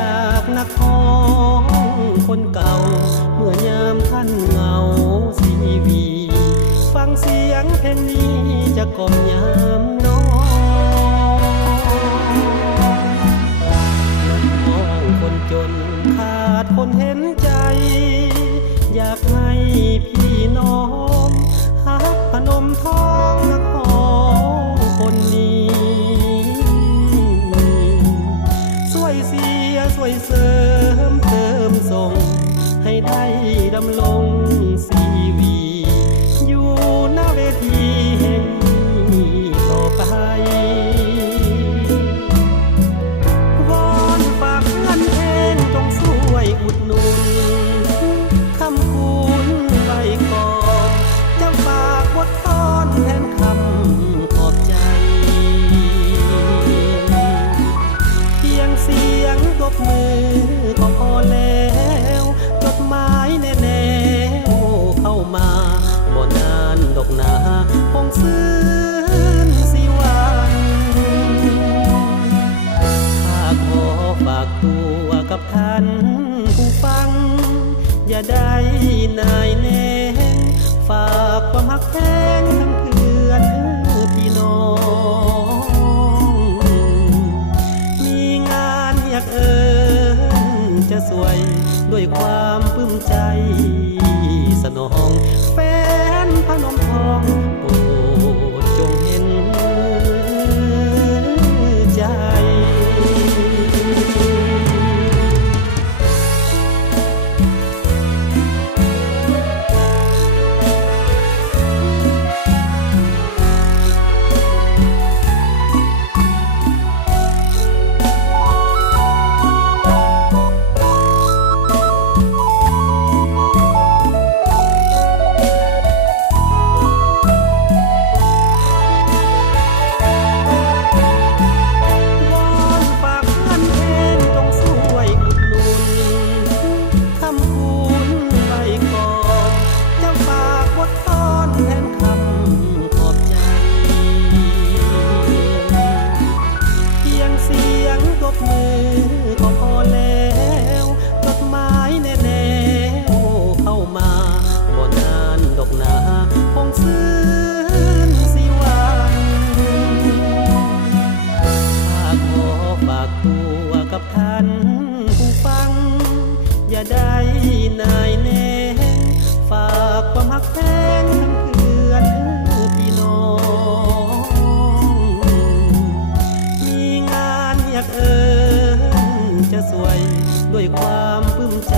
จากนักร้องคนเก่าเมื่อยามท่านเหงาทีวีฟังเสียงเพลงนี้จะกล่อมยามนอนมองคนจนขาดคนเห็นใจอยากให้พี่น้องหักพนมท้องนักร้องคนนี้ช่วยเสียช่วยเสริมเติมส่งให้ได้ดำรงชีวีอยู่หน้าเวทีแห่งนี้ต่อไปวอนฝากเงินเพลงจงช่วยอุดหนุนคำคุณไว้ก่อนจะฝากบทกลอนแทนคำขอบใจเพียงเสียงตบมือก็พอแล้วจดหมายแน่ๆเข้ามาบ่นานดอกนาคงซื่นสิวันข้าขอฝากตัวกับท่านผู้ฟังอย่าได้นายแน่ฝากความหักแท้งทั้งเพื่อนพี่น้องมีงานอยากจะสวยด้วยความปลื้มใจสนองแฟนพนมทองโปรดจงเห็นใจอย่าได้นายแน่ฝากความหักแท้งทั้งเพื่อนพี่น้องมีงานอยากจะสวยด้วยความปลื้มใจ